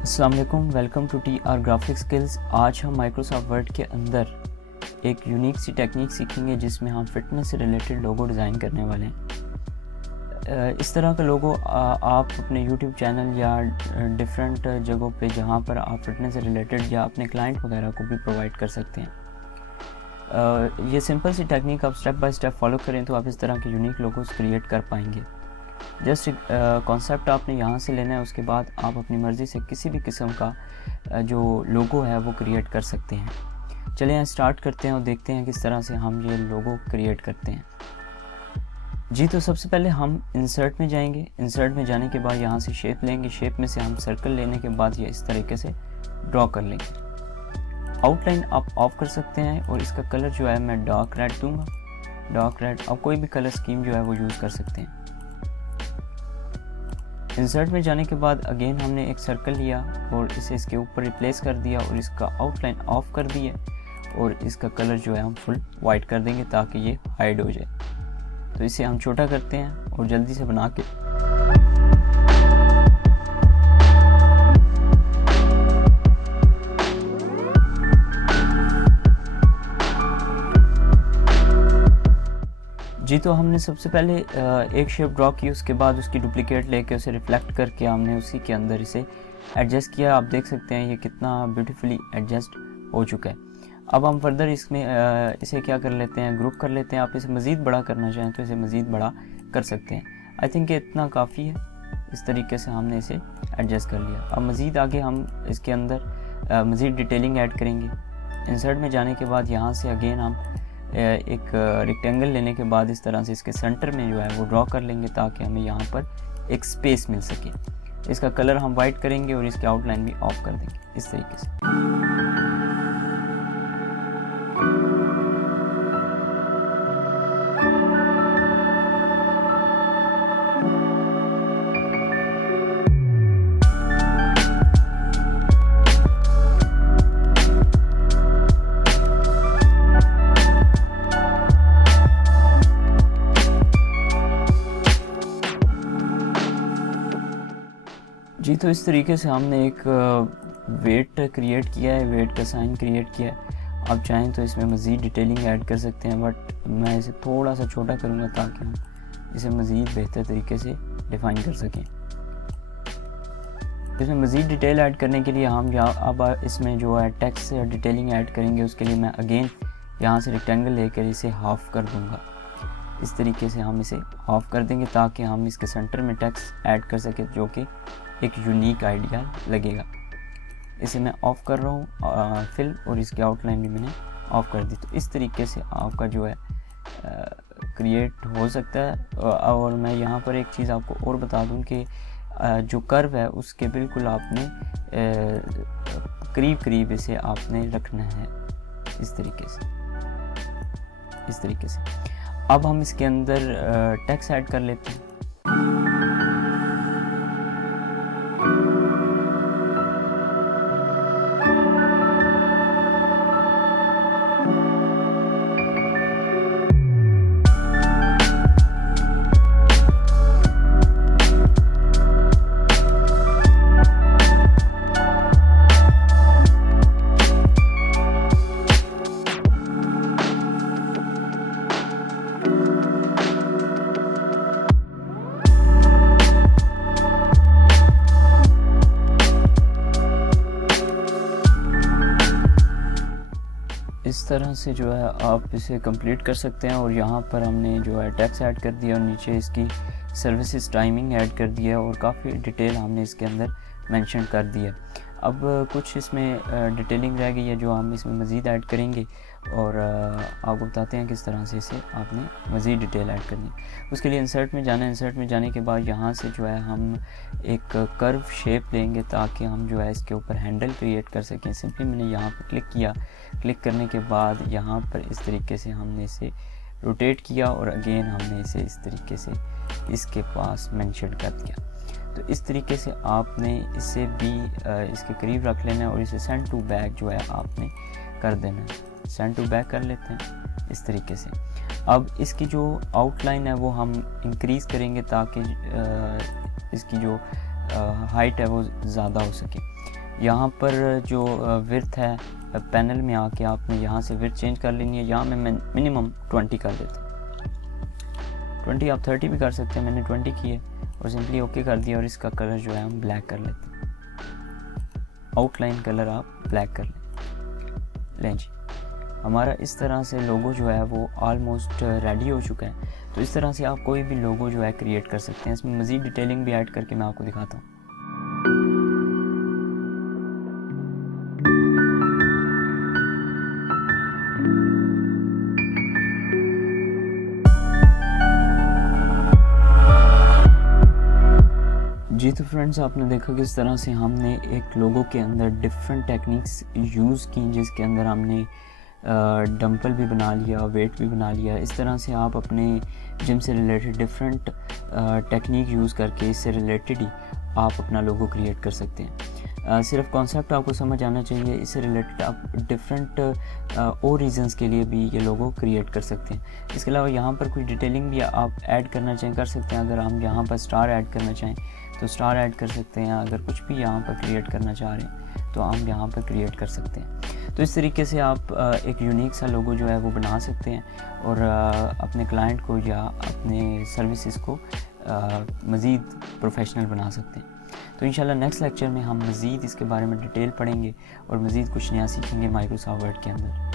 अस्सलाम वालेकुम, welcome to TR graphic skills. आज हम माइक्रोसॉफ्ट वर्ड के अंदर एक यूनिक सी टेक्निक सीखेंगे जिसमें हम फिटनेस से रिलेटेड लोगो डिज़ाइन करने वाले हैं। इस तरह का लोगो आप अपने यूट्यूब चैनल या डिफरेंट जगहों पे जहाँ पर आप फिटनेस से रिलेटेड या अपने क्लाइंट वगैरह को भी प्रोवाइड कर सकते हैं। ये सिंपल सी टेक्निक आप स्टेप बाय स्टेप फॉलो करें तो आप इस तरह के यूनिक लोगोस क्रिएट कर पाएंगे। जस्ट कॉन्सेप्ट आपने यहाँ से लेना है, उसके बाद आप अपनी मर्ज़ी से किसी भी किस्म का जो लोगो है वो क्रिएट कर सकते हैं। चलिए यहाँ स्टार्ट करते हैं और देखते हैं किस तरह से हम ये लोगो क्रिएट करते हैं। जी, तो सबसे पहले हम इंसर्ट में जाएंगे। इंसर्ट में जाने के बाद यहाँ से शेप लेंगे। शेप में से हम सर्कल लेने के बाद ये इस तरीके से ड्रॉ कर लेंगे। आउटलाइन आप ऑफ कर सकते हैं और इसका कलर जो है मैं डार्क रेड दूंगा। डार्क रेड, आप कोई भी कलर स्कीम जो है वो यूज़ कर सकते हैं। इंसर्ट में जाने के बाद अगेन हमने एक सर्कल लिया और इसे इसके ऊपर रिप्लेस कर दिया और इसका आउटलाइन ऑफ कर दिया और इसका कलर जो है हम फुल वाइट कर देंगे ताकि ये हाइड हो जाए। तो इसे हम छोटा करते हैं और जल्दी से बना के जी, तो हमने सबसे पहले एक शेप ड्रॉ की, उसके बाद उसकी डुप्लीकेट लेके उसे रिफ्लेक्ट करके हमने उसी के अंदर इसे एडजस्ट किया। आप देख सकते हैं ये कितना ब्यूटीफुली एडजस्ट हो चुका है। अब हम फर्दर इसमें इसे क्या कर लेते हैं, ग्रुप कर लेते हैं। आप इसे मज़ीद बड़ा करना चाहें तो इसे मज़ीद बड़ा कर सकते हैं। आई थिंक ये इतना काफ़ी है। इस तरीके से हमने इसे एडजस्ट कर लिया। अब मज़ीद आगे हम इसके अंदर मज़ीद डिटेलिंग ऐड करेंगे। इंसर्ट में जाने के बाद यहाँ से अगेन हम एक रेक्टेंगल लेने के बाद इस तरह से इसके सेंटर में जो है वो ड्रॉ कर लेंगे ताकि हमें यहाँ पर एक स्पेस मिल सके। इसका कलर हम वाइट करेंगे और इसकी आउटलाइन भी ऑफ कर देंगे इस तरीके से। जी, तो इस तरीके से हमने एक वेट क्रिएट किया है, वेट का साइन क्रिएट किया है। आप चाहें तो इसमें मज़ीद डिटेलिंग ऐड कर सकते हैं, बट मैं इसे थोड़ा सा छोटा करूँगा ताकि हम इसे मज़ीद बेहतर तरीके से डिफ़ाइन कर सकें। इसमें मज़ीद डिटेल ऐड करने के लिए हम अब इसमें जो है टेक्स्ट डिटेलिंग ऐड करेंगे। उसके लिए मैं अगेन यहाँ से रेक्टेंगल लेकर इसे हाफ़ कर दूँगा। इस तरीके से हम इसे हाफ़ कर देंगे ताकि हम इसके सेंटर में टेक्स्ट ऐड कर सकें जो कि एक यूनिक आइडिया लगेगा। इसे मैं ऑफ़ कर रहा हूँ फिल और इसकी आउटलाइन भी मैंने ऑफ़ कर दी। तो इस तरीके से आपका जो है क्रिएट हो सकता है। और मैं यहाँ पर एक चीज़ आपको और बता दूँ कि जो कर्व है उसके बिल्कुल आपने करीब करीब इसे आपने रखना है इस तरीके से। अब हम इसके अंदर टेक्स्ट ऐड कर लेते हैं। इस तरह से जो है आप इसे कंप्लीट कर सकते हैं। और यहाँ पर हमने जो है टेक्स्ट ऐड कर दिया और नीचे इसकी सर्विसेज टाइमिंग ऐड कर दिया और काफ़ी डिटेल हमने इसके अंदर मेंशन कर दिया। अब कुछ इसमें डिटेलिंग रह गई है जो हम इसमें मज़ीद ऐड करेंगे और आपको बताते हैं किस तरह से इसे आपने मज़ीद डिटेल ऐड करनी है। उसके लिए इंसर्ट में जाना है। इंसर्ट में जाने के बाद यहाँ से जो है हम एक कर्व शेप लेंगे ताकि हम जो है इसके ऊपर हैंडल क्रिएट कर सकें। सिंपली मैंने यहाँ पर क्लिक किया। क्लिक करने के बाद यहाँ पर इस तरीके से हमने इसे रोटेट किया और अगेन हमने इसे इस तरीके से इसके पास मेंशन कर दिया। तो इस तरीके से आपने इसे भी इसके करीब रख लेना है और इसे सेंड टू बैक जो है आपने कर देना है। सेंड टू बैक कर लेते हैं इस तरीके से। अब इसकी जो आउटलाइन है वो हम इंक्रीज़ करेंगे ताकि इसकी जो हाइट है वो ज़्यादा हो सके। यहाँ पर जो विड्थ है पैनल में आके आपने यहाँ से विड्थ चेंज कर लेनी है। यहाँ मैं मिनिमम 20 कर देता हूँ। 20 आप 30 भी कर सकते हैं, मैंने 20 की है और सिंपली ओके कर दिया। और इसका कलर जो है हम ब्लैक कर लेते हैं, आउटलाइन कलर आप ब्लैक कर लें जी। हमारा इस तरह से लोगो जो है वो ऑलमोस्ट रेडी हो चुका है। तो इस तरह से आप कोई भी लोगो जो है क्रिएट कर सकते हैं। इसमें मज़ीद डिटेलिंग भी ऐड करके मैं आपको दिखाता हूँ। जी तो फ्रेंड्स, आपने देखा किस तरह से हमने एक लोगो के अंदर डिफरेंट टेक्निक्स यूज़ की, जिसके अंदर हमने डंपल भी बना लिया, वेट भी बना लिया। इस तरह से आप अपने जिम से रिलेटेड डिफरेंट टेक्निक यूज़ करके इससे रिलेटेड ही आप अपना लोगो क्रिएट कर सकते हैं। सिर्फ कॉन्सेप्ट आपको समझ आना चाहिए। इससे रिलेटेड आप डिफरेंट और रीजंस के लिए भी ये लोगो क्रिएट कर सकते हैं। इसके अलावा यहाँ पर कोई डिटेलिंग भी आप ऐड करना चाहें कर सकते हैं। अगर हम यहाँ पर स्टार ऐड करना चाहें तो स्टार ऐड कर सकते हैं। अगर कुछ भी यहाँ पर क्रिएट करना चाह रहे हैं तो हम यहाँ पर क्रिएट कर सकते हैं। तो इस तरीके से आप एक यूनिक सा लोगो जो है वो बना सकते हैं और अपने क्लाइंट को या अपने सर्विसेज को मज़ीद प्रोफेशनल बना सकते हैं। तो इंशाल्लाह नेक्स्ट लेक्चर में हम मज़ीद इसके बारे में डिटेल पढ़ेंगे और मज़ीद कुछ नया सीखेंगे माइक्रोसॉफ्ट वर्ड के अंदर।